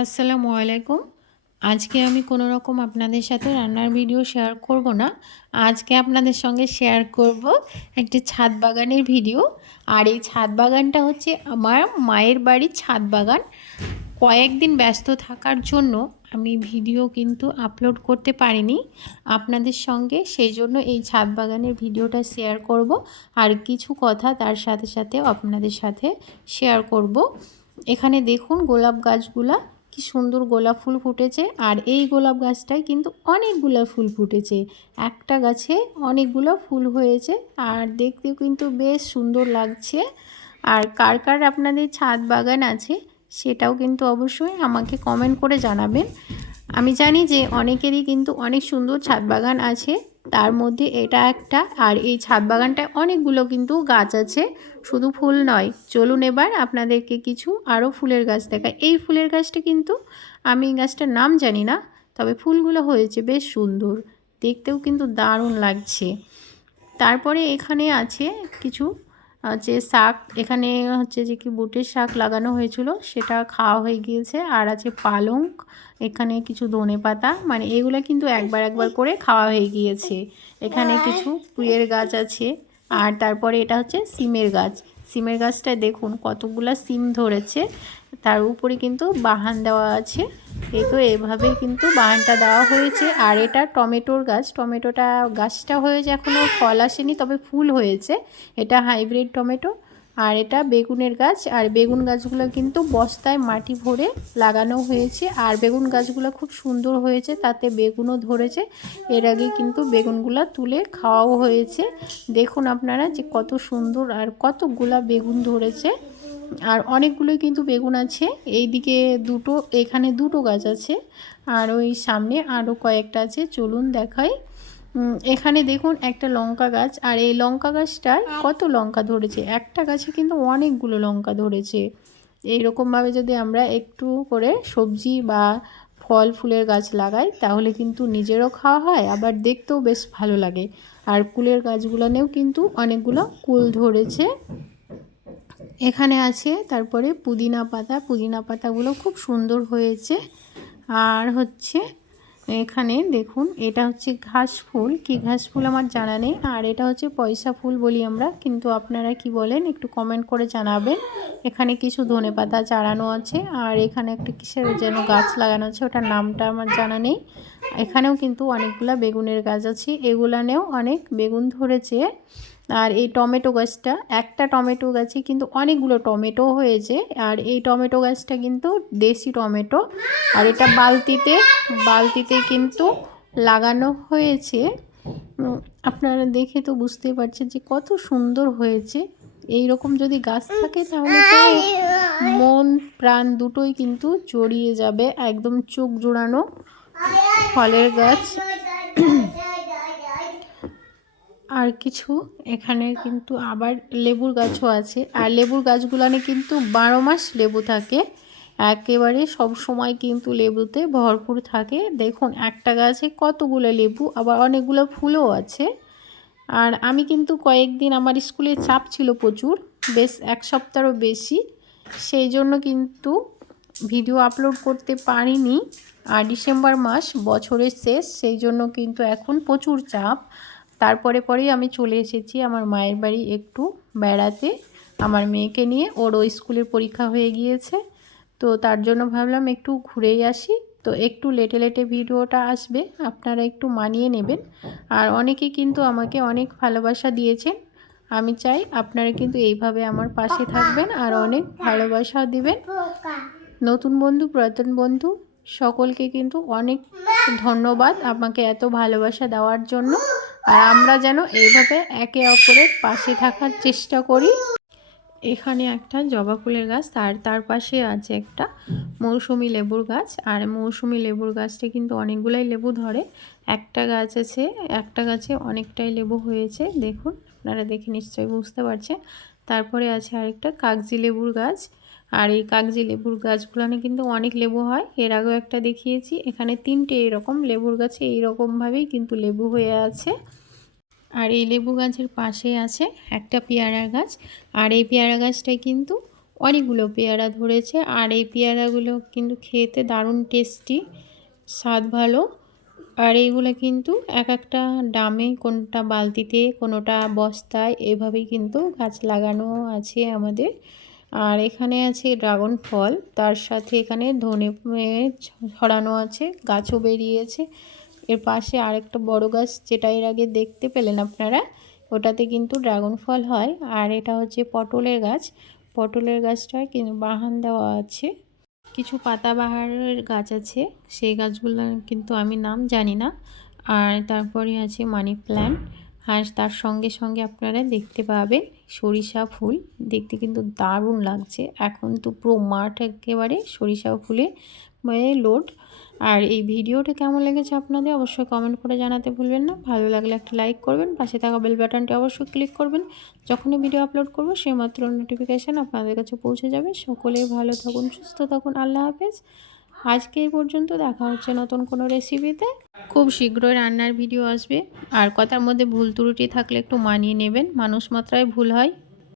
আসসালামু আলাইকুম। আজকে আমি কোনো রকম আপনাদের সাথে রান্নার ভিডিও শেয়ার করব না। আজকে আপনাদের সঙ্গে শেয়ার করব একটি ছাদ বাগানের ভিডিও। আর এই ছাদ বাগানটা হচ্ছে আমার মায়ের বাড়ির ছাদ বাগান। কয়েকদিন ব্যস্ত থাকার জন্য আমি ভিডিও কিন্তু আপলোড করতে পারিনি। আপনাদের সঙ্গে সেই জন্য এই ছাদ বাগানের ভিডিওটা শেয়ার করব। আর কিছু কথা তার সাথে সাথে আপনাদের সাথে শেয়ার করব। এখানে দেখুন গোলাপ গাছগুলা কি সুন্দর গোলাপ ফুল ফুটেছে। আর এই গোলাপ গাছটায় কিন্তু অনেকগুলো ফুল ফুটেছে। একটা গাছে অনেকগুলো ফুল হয়েছে আর দেখতেও কিন্তু বেশ সুন্দর লাগছে। আর কার কার আপনাদের ছাদ বাগান আছে সেটাও কিন্তু অবশ্যই আমাকে কমেন্ট করে জানাবেন। আমি জানি যে অনেকেরই কিন্তু অনেক সুন্দর ছাদ বাগান আছে, তার মধ্যে এটা একটা। আর এই ছাদ বাগানটায় অনেকগুলো কিন্তু গাছ আছে। শুধু ফুল নয়, চলুন এবার আপনাদেরকে কিছু আরও ফুলের গাছ দেখায় এই ফুলের গাছটা কিন্তু আমি গাছটার নাম জানি না, তবে ফুলগুলো হয়েছে বেশ সুন্দর। দেখতেও কিন্তু দারুণ লাগছে। তারপরে এখানে আছে কিছু যে শাক, এখানে হচ্ছে যে কি বুটের শাক লাগানো হয়েছিল, সেটা খাওয়া হয়ে গিয়েছে। আর আছে পালং, এখানে কিছু ধনে পাতা মানে এগুলো কিন্তু একবার একবার করে খাওয়া হয়ে গিয়েছে। এখানে কিছু পুঁয়ের গাছ আছে। আর তারপরে এটা হচ্ছে সিমের গাছ। সিমের গাছটায় দেখুন কতগুলা সিম ধরেছে। তার উপরে কিন্তু বাহান দেওয়া আছে। এই তো এভাবে কিন্তু বাহানটা দেওয়া হয়েছে। আর এটা টমেটোর গাছ। টমেটোটা, গাছটা হয়েছে এখনও ফল আসেনি, তবে ফুল হয়েছে। এটা হাইব্রিড টমেটো। আর এটা বেগুনের গাছ, আর বেগুন গাছগুলো কিন্তু বস্তায় মাটি ভরে লাগানো হয়েছে। আর বেগুন গাছগুলো খুব সুন্দর হয়েছে, তাতে বেগুনও ধরেছে। এর আগে কিন্তু বেগুনগুলো তুলে খাওয়াও হয়েছে। দেখুন আপনারা যে কত সুন্দর আর কতগুলা বেগুন ধরেছে। আর অনেকগুলোই কিন্তু বেগুন আছে। এই দিকে দুটো, এখানে দুটো গাছ আছে। আর ওই সামনে আরও কয়েকটা আছে। চলুন দেখাই। এখানে দেখুন একটা লঙ্কা গাছ আর এই লঙ্কা গাছটায় কত লঙ্কা ধরেছে? একটা গাছে কিন্তু অনেকগুলো লঙ্কা ধরেছে। এইরকমভাবে যদি আমরা একটু করে সবজি বা ফল ফুলের গাছ লাগাই তাহলে কিন্তু নিজেরও খাওয়া হয় আবার দেখতেও বেশ ভালো লাগে। আর কুলের গাছগুলোনেও কিন্তু অনেকগুলো কুল ধরেছে। এখানে আছে তারপরে পুদিনা পাতা। পুদিনা পাতাগুলো খুব সুন্দর হয়েছে। আর হচ্ছে এখানে দেখুন, এটা হচ্ছে ঘাস ফুল। কি ঘাস ফুল আমার জানা নেই। আর এটা হচ্ছে পয়সা ফুল বলি আমরা। কিন্তু আপনারা কি বলেন, একটু কমেন্ট করে জানাবেন। এখানে কিছু ধনে পাতা চারানো আছে। আর এখানে একটা কিসের যেন গাছ লাগানো আছে, ওটার নামটা আমার জানা নেই। এখানেও কিন্তু অনেকগুলা বেগুনের গাছ আছে। এগুলানেও অনেক বেগুন ধরেছে। আর এই টমেটো গাছটা, একটা টমেটো গাছে কিন্তু অনেকগুলো টমেটো হয়েছে। আর এই টমেটো গাছটা কিন্তু দেশি টমেটো। আর এটা বালতিতে বালতিতে কিন্তু লাগানো হয়েছে। আপনারা দেখে তো বুঝতেই পারছেন যে কত সুন্দর হয়েছে। এই রকম যদি গাছ থাকে তাহলে তো মন, প্রাণ দুটোই কিন্তু জড়িয়ে যাবে। একদম চোখ জোড়ানো ফলের গাছ। আর কিছু এখানে কিন্তু আবার লেবুর গাছও আছে। আর লেবুর গাছগুলানে কিন্তু বারো মাস লেবু থাকে। একেবারে সব সময় কিন্তু লেবুতে ভরপুর থাকে। দেখুন, একটা গাছে কতগুলো লেবু, আবার অনেকগুলো ফুলও আছে। আর আমি কিন্তু কয়েকদিন আমার স্কুলে চাপ ছিল প্রচুর, বেশ এক সপ্তাহও বেশি। সেই জন্য কিন্তু ভিডিও আপলোড করতে পারিনি। আর ডিসেম্বর মাস বছরের শেষ, সেই জন্য কিন্তু এখন প্রচুর চাপ। তারপরে পরেই আমি চলে এসেছি আমার মায়ের বাড়ি একটু বেড়াতে। আমার মেয়েকে নিয়ে। ওর ওই স্কুলের পরীক্ষা হয়ে গিয়েছে। তো তার জন্য ভাবলাম একটু ঘুরেই আসি। তো একটু লেটে লেটে ভিডিওটা আসবে। আপনারা একটু মানিয়ে নেবেন। আর অনেকে কিন্তু আমাকে অনেক ভালোবাসা দিয়েছেন। আমি চাই আপনারা কিন্তু এইভাবে আমার পাশে থাকবেন আর অনেক ভালোবাসা দিবেন। নতুন বন্ধু, পুরাতন বন্ধু, সকলকে কিন্তু অনেক ধন্যবাদ আমাকে এত ভালোবাসা দেওয়ার জন্য। আর আমরা যেন এইভাবে একে অপরের পাশে থাকার চেষ্টা করি। এখানে একটা জবা ফুলের গাছ, তার তার পাশে আছে একটা মৌসুমি লেবুর গাছ। আর মৌসুমি লেবুর গাছটা কিন্তু অনেকগুলাই লেবু ধরে। একটা গাছ আছে, একটা গাছে অনেকটাই লেবু হয়েছে। দেখুন, আপনারা দেখে নিশ্চয়ই বুঝতে পারছেন। তারপরে আছে আরেকটা কাগজি লেবুর গাছ। আর এই কাগজি লেবুর গাছগুলোনে কিন্তু অনেক লেবু হয়। এর আগেও একটা দেখিয়েছি। এখানে তিনটে এরকম লেবুর গাছে এইরকমভাবেই কিন্তু লেবু হয়ে আছে। আর এই লেবু গাছের পাশে আছে একটা পেয়ারা গাছ। আর এই পেয়ারা গাছটায় কিন্তু অনেকগুলো পেয়ারা ধরেছে। আর এই পেয়ারাগুলো কিন্তু খেতে দারুণ টেস্টি, স্বাদ ভালো। আর এইগুলো কিন্তু এক একটা ডামে, কোনটা বালতিতে, কোনোটা বস্তায় এভাবেই কিন্তু গাছ লাগানো আছে আমাদের। আর এখানে আছে ড্রাগন ফল, তার সাথে এখানে ধনে ছড়ানো আছে, গাছও বেরিয়েছে। এর পাশে আরেকটা বড় গাছ যেটা এর আগে দেখতে পেলেন আপনারা, ওটাতে কিন্তু ড্রাগন ফল হয়। আর এটা হচ্ছে পটলের গাছ, পটলের গাছটায় কিন্তু বাহান দেওয়া আছে। কিছু পাতাবাহারের গাছ আছে, সেই গাছগুলো কিন্তু আমি নাম জানি না। আর তারপরে আছে মানি প্ল্যান্ট আর তার সঙ্গে সঙ্গে আপনারা দেখতে পাবেন সরিষা ফুল। দেখতে কিন্তু দারুণ লাগছে। এখন তো পুরো মাঠ একেবারে সরিষা ফুলে মানে লোড। আর এই ভিডিওটা কেমন লেগেছে আপনাদের অবশ্যই কমেন্ট করে জানাতে ভুলবেন না। ভালো লাগলে একটা লাইক করবেন, পাশে থাকা বেল বাটনটি অবশ্যই ক্লিক করবেন। যখনই ভিডিও আপলোড করব, সেই মাত্র নোটিফিকেশান আপনাদের কাছে পৌঁছে যাবে। সকলেই ভালো থাকুন, সুস্থ থাকুন। আল্লাহ হাফেজ। আজকে এই পর্যন্ত দেখা হচ্ছে নতুন কোনো রেসিপিতে খুব শীঘ্রই রান্নার ভিডিও আসবে। আর কথার মধ্যে ভুল ত্রুটি থাকলে একটু মানিয়ে নেবেন। মানুষ মাত্রায় ভুল হয়।